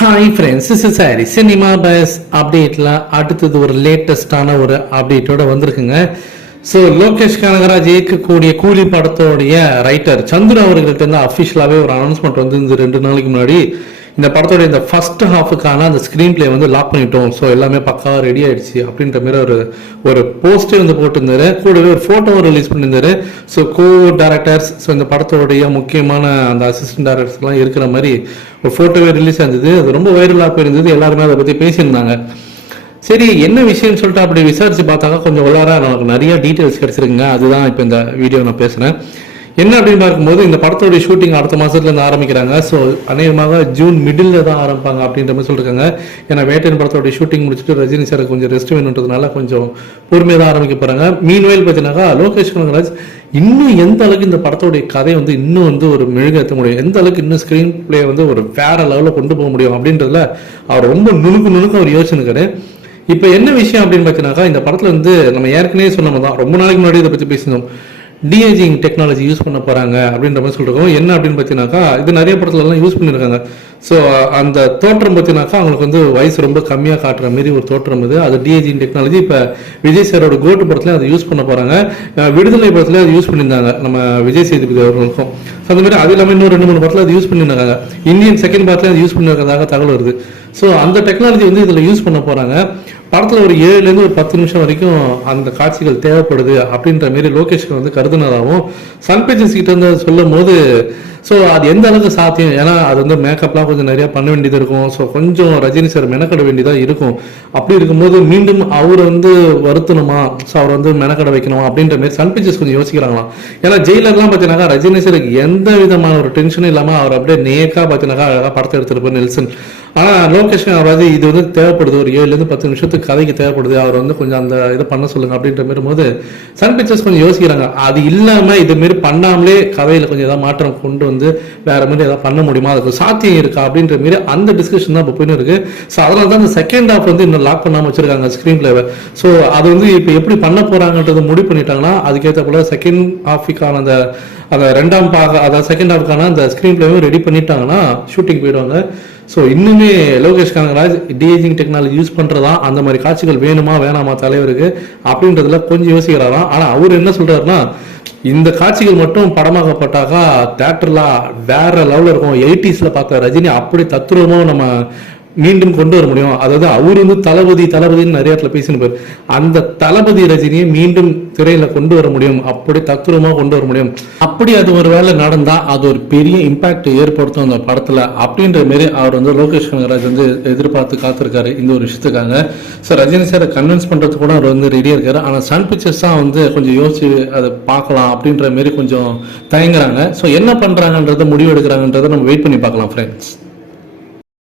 Hi friends is sorry cinema buzz அப்டேட்டில் அடுத்தது ஒரு லேட்டஸ்டான ஒரு அப்டேட்டோட வந்திருக்குங்க. ஸோ லோகேஷ் கனகராஜ் இயக்கக்கூடிய கூலி படத்தோடைய ரைட்டர் சந்துரு அவர்கள்ட்ட இருந்து அஃபிஷியலாகவே ஒரு அனௌன்ஸ்மெண்ட் வந்து இந்த ரெண்டு நாளைக்கு முன்னாடி. இந்த படத்தோட இந்த ஃபர்ஸ்ட் ஹாஃபுக்கான அந்த ஸ்க்ரீன் பிளே வந்து லாக் பண்ணிட்டோம். ஸோ எல்லாமே பக்காவாக ரெடி ஆயிடுச்சு அப்படின்ற மாதிரி ஒரு ஒரு போஸ்டே வந்து போட்டிருந்தாரு. கூடவே ஒரு ஃபோட்டோவும் ரிலீஸ் பண்ணியிருந்தாரு. ஸோ கோ டேரக்டர்ஸ் ஸோ இந்த படத்தோடைய முக்கியமான அந்த அசிஸ்டன்ட் டேரக்டர்ஸ்லாம் இருக்கிற மாதிரி ஒரு ஃபோட்டோவே ரிலீஸ் ஆயிருந்தது. அது ரொம்ப வைரலாக போயிருந்தது. எல்லாருமே அதை பற்றி பேசியிருந்தாங்க. சரி என்ன விஷயம்னு சொல்லிட்டு அப்படி விசாரிச்சு பார்த்தாக்கா கொஞ்சம் உள்ளார நமக்கு நிறைய டீட்டெயில்ஸ் கிடைச்சிருக்குங்க. அதுதான் இப்போ இந்த வீடியோ நான் பேசுகிறேன் என்ன அப்படின்னு பார்க்கும்போது இந்த படத்தோடைய ஷூட்டிங் அடுத்த மாதத்துலேருந்து ஆரம்பிக்கிறாங்க. ஸோ அநேகமாக ஜூன் மிடில் தான் ஆரம்பிப்பாங்க அப்படின்ற மாதிரி சொல்லியிருக்காங்க ஏன்னா வேட்டன் படத்தோடைய ஷூட்டிங் முடிச்சுட்டு ரஜினி சார் கொஞ்சம் ரெஸ்ட் வேணுன்றதுனால கொஞ்சம் பொறுமையாக தான் ஆரம்பிக்க போகிறாங்க மீன் வயல் பார்த்தீங்கன்னாக்கா லோகேஷ் கனகராஜ் இன்னும் எந்த அளவுக்கு இந்த படத்தோடைய கதை வந்து இன்னும் வந்து ஒரு மெழுகேற்ற முடியும்? எந்த அளவுக்கு இன்னும் ஸ்க்ரீன் பிளே வந்து ஒரு வேற லெவலில் கொண்டு போக முடியும் அப்படின்றதுல அவர் ரொம்ப நுணுக்கு நுணுக்கு அவர் யோசிச்சுருக்காரு. இப்போ என்ன விஷயம் அப்படின்னு பார்த்தீங்கன்னாக்கா இந்த படத்தில் வந்து நம்ம ஏற்கனவே சொன்னோம் தான். ரொம்ப நாளைக்கு முன்னாடி இதை பற்றி பேசினோம். டிஏஜிங் டெக்னாலஜி யூஸ் பண்ண போகிறாங்க அப்படின்ற மாதிரி சொல்லிருக்கோம் என்ன அப்படின்னு பார்த்தீங்கன்னாக்கா இது நிறைய படத்துல எல்லாம் யூஸ் பண்ணியிருக்காங்க. ஸோ அந்த தோற்றம் பார்த்தீங்கன்னாக்கா அவங்களுக்கு வந்து வயசு ரொம்ப கம்மியாக காட்டுற மாதிரி ஒரு தோற்றம் இது அது டிஏஜிங் டெக்னாலஜி இப்போ விஜய் சாரோட கோட்டு படத்துல அதை யூஸ் பண்ண போகிறாங்க விடுதலை படத்துல அது யூஸ் பண்ணியிருந்தாங்க நம்ம விஜய் சேதுபதி அவர்களுக்கும். ஸோ அந்த மாதிரி அது இல்லாமல் இன்னும் ரெண்டு மூணு படத்தில் அது யூஸ் பண்ணியிருந்தாங்க. இந்தியன் செகண்ட் பார்ட்ல அது யூஸ் பண்ணியிருக்கிறதாக தகவல் வருது. ஸோ அந்த டெக்னாலஜி வந்து இதில் யூஸ் பண்ண போறாங்க. படத்தில் ஒரு ஏழுலேருந்து ஒரு பத்து நிமிஷம் வரைக்கும் அந்த காட்சிகள் தேவைப்படுது அப்படின்ற மாரி லோகேஷ்க்கு வந்து கருதுனதாகவும் சன் பேஜஸ் கிட்ட இருந்து சொல்லும் போது ஸோ அது எந்த அளவுக்கு சாத்தியம்? ஏன்னா அது வந்து மேக்கப்லாம் கொஞ்சம் நிறைய பண்ண வேண்டியது இருக்கும். ஸோ கொஞ்சம் ரஜினி சார் மெனக்கட வேண்டியதாக இருக்கும். அப்படி இருக்கும்போது மீண்டும் அவர் வந்து வருத்தணுமா? ஸோ அவர் வந்து மெனக்கட வைக்கணுமா? அப்படின்ற மாதிரி சன் பிக்சர்ஸ் கொஞ்சம் யோசிக்கிறாங்களாம். ஏன்னா ஜெயிலர்லாம் பார்த்தீங்கன்னாக்கா ரஜினி சாருக்கு எந்த விதமான ஒரு டென்ஷனும் இல்லாமல் அவர் அப்படியே நேக்காக பார்த்தீங்கன்னா அழகாக படத்தை எடுத்துருப்பார் நெல்சன். ஆனால் லோகேஷ் அதாவது இது வந்து தேவைப்படுது. ஒரு ஏழுலேருந்து பத்து நிமிஷத்துக்கு கதைக்கு தேவைப்படுது. அவர் வந்து கொஞ்சம் அந்த இதை பண்ண சொல்லுங்க அப்படின்ற மாதிரி போது சன் பிக்சர்ஸ் கொஞ்சம் யோசிக்கிறாங்க. அது இல்லாமல் இது மாரி பண்ணாமலே கதையில் கொஞ்சம் ஏதாவது மாற்றம் கொண்டு வந்து வேற மாதிரி ஏதாவது பண்ண முடியுமா? அதுக்கு சாத்தியம் இருக்கா? அப்படின்ற மாதிரி அந்த டிஸ்கஷன் தான் இப்போ போயின்னு இருக்கு. ஸோ அதனால தான் அந்த செகண்ட் ஆஃப் வந்து இன்னும் லாக் பண்ணாமல் வச்சிருக்காங்க ஸ்க்ரீன் பிளேவை ஸோ அது வந்து இப்போ எப்படி பண்ண போறாங்கன்றது முடிவு பண்ணிட்டாங்கன்னா அதுக்கேற்ற போல செகண்ட் ஹாஃபிக்கான அந்த அந்த ரெண்டாம் பாக அதாவது செகண்ட் ஹாஃப்க்கான அந்த ஸ்க்ரீன் பிளேவும் ரெடி பண்ணிட்டாங்கன்னா ஷூட்டிங் போயிடுவாங்க. ஸோ இன்னுமே Lokesh Kanagaraj deaging technology use பண்ணுறதா அந்த மாதிரி காட்சிகள் வேணுமா வேணாமா தலைவருக்கு? அப்படின்றதுல கொஞ்சம் யோசிக்கிறாராம். ஆனால் அவர் என்ன சொல்கிறாருன்னா இந்த காட்சிகள் மட்டும் படமாக்கப்பட்டாக்கா தேட்டர்லாம் வேற லெவலில் இருக்கும். எயிட்டிஸில் பார்த்த ரஜினி அப்படி தத்துரமாக நம்ம மீண்டும் கொண்டு வர முடியும். அதாவது அவர் வந்து தளபதி தளபதினு நிறைய இடத்துல பேசினு அந்த தளபதி ரஜினியை மீண்டும் திரையில கொண்டு வர முடியும். அப்படி தத்துரமா கொண்டு வர முடியும். அப்படி அது ஒரு வேலை நடந்தா அது ஒரு பெரிய இம்பாக்ட் ஏற்படுத்தும் அந்த படத்துல. அப்படின்ற மாரி அவர் வந்து லோகேஷ் கனகராஜ் வந்து எதிர்பார்த்து காத்திருக்காரு இந்த ஒரு விஷயத்துக்காக. ஸோ ரஜினி சாரை கன்வின்ஸ் பண்றதுக்கு கூட அவர் வந்து ரெடியா இருக்காரு. ஆனா சன் பிக்சர்ஸ் தான் வந்து கொஞ்சம் யோசிச்சு அதை பார்க்கலாம் அப்படின்ற மாரி கொஞ்சம் தயங்குறாங்க. ஸோ என்ன பண்றாங்கன்றத முடிவு எடுக்கிறாங்கன்றத நம்ம வெயிட் பண்ணி பார்க்கலாம் ஃப்ரெண்ட்ஸ்